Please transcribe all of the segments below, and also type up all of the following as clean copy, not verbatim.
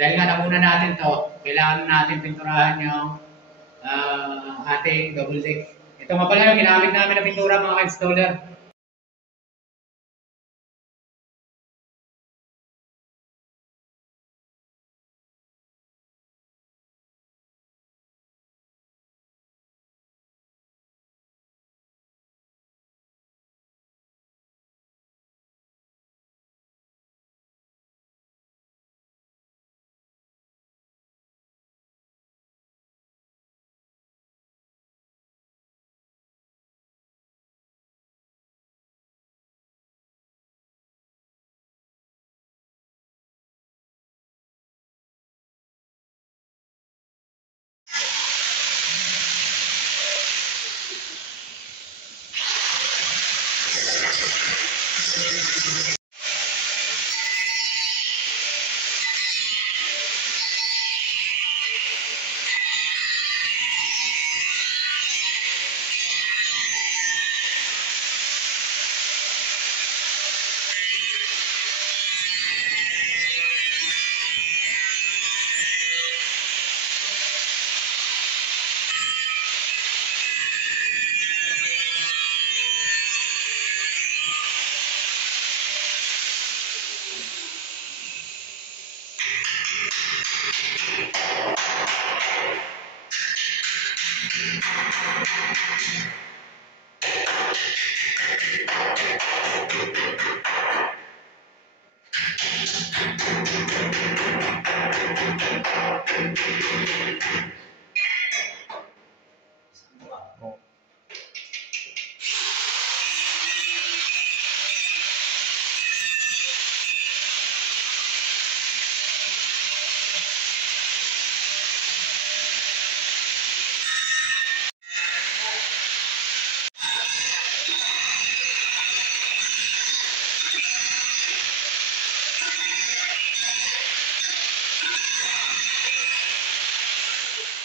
Dahil nga nauna natin to, kailangan natin pinturahan yung ating double deck. Ito nga pala yung ginamit namin na pintura mga ka-installer.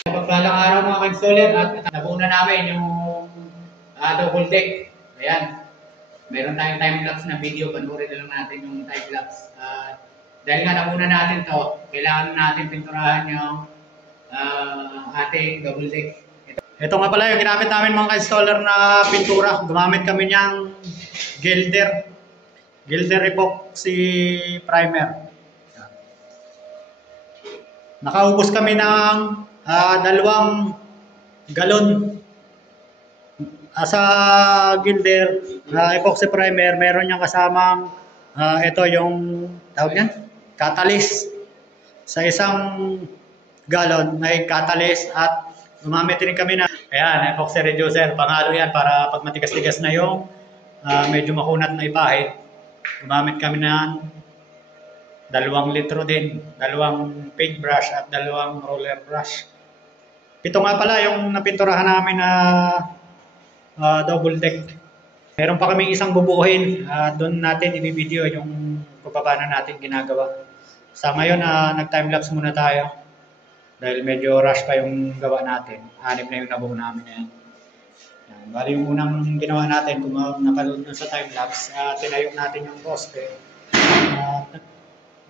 Pagpalang araw mga ka-installer at nabuo na namin yung double deck. Ayan. Meron tayong time-lapse na video. Panuorin na lang natin yung time-lapse. Dahil nga nabuo na natin to, kailangan natin pinturahan yung ating double deck. Ito nga pala yung ginamit namin mga ka-installer na pintura. Gumamit kami niyang Gilder Epoxy Primer. Nakaubos kami ng 2 galon sa Gilder Epoxy Primer. Meron niyang kasamang ito yung tawag niyan, catalyst. Sa 1 galon may catalyst at gumamit rin kami na epoxy reducer. Pangalo yan para pag matigas-tigas na yung medyo makunat na ipahid. Gumamit kami ng 2 litro din, 2 paintbrush at 2 roller brush. Ito nga pala yung napinturahan namin na double deck. Meron pa kaming isang bubuhin. Doon natin i-video yung kung paano natin ginagawa. Sa ngayon, nag-timelapse muna tayo. Dahil medyo rush pa yung gawa natin. 6 na yung nabuo namin na yan. Bali yung unang ginawa natin, kung napanood nyo sa timelapse, tinayo natin yung poste.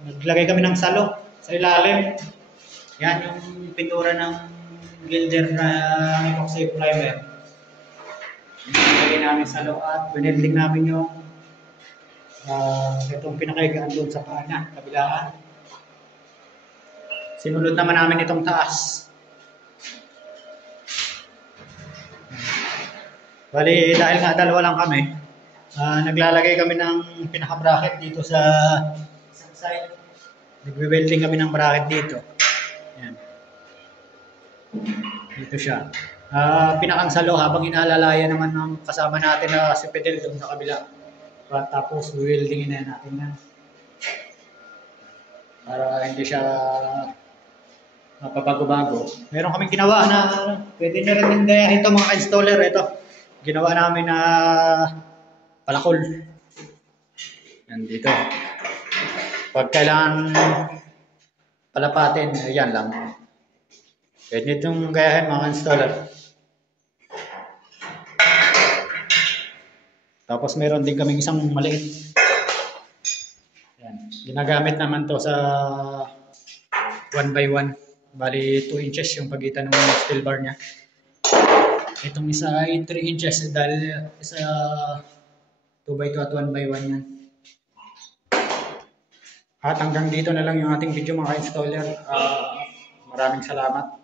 Naglagay kami ng salo sa ilalim. Yan yung pintura ng Gilder na epoxy primer. Naglagay namin salo at binilding namin yung itong pinakaigaan doon sa paa niya, kabilaan. Sinulot naman namin itong taas. Bali, dahil nga 2 lang kami, naglalagay kami ng pinaka-bracket dito sa isang side. Nagbe-welding kami ng bracket dito. Ayan. Dito siya. Pinakang salo habang inaalalayan naman ng kasama natin na si Pedel doon sa kabila. Tapos weldingin na natin yan. Para hindi siya mapabago-bago. Meron kaming ginawa na pwede na rin din gayahin ito mga installer. Ito, ginawa namin na palakol. Yan dito. Pag kailangan palapatin, ayan lang. Pwede itong gayahin mga installer. Tapos meron din kaming isang maliit. Yan. Ginagamit naman to sa 1 by 1. Bali 2 inches yung pagitan ng steel bar niya. Itong isa ay 3 inches dahil isa 2 by 2 at 1 by 1 yan. At hanggang dito na lang yung ating video mga ka-installer. Maraming salamat.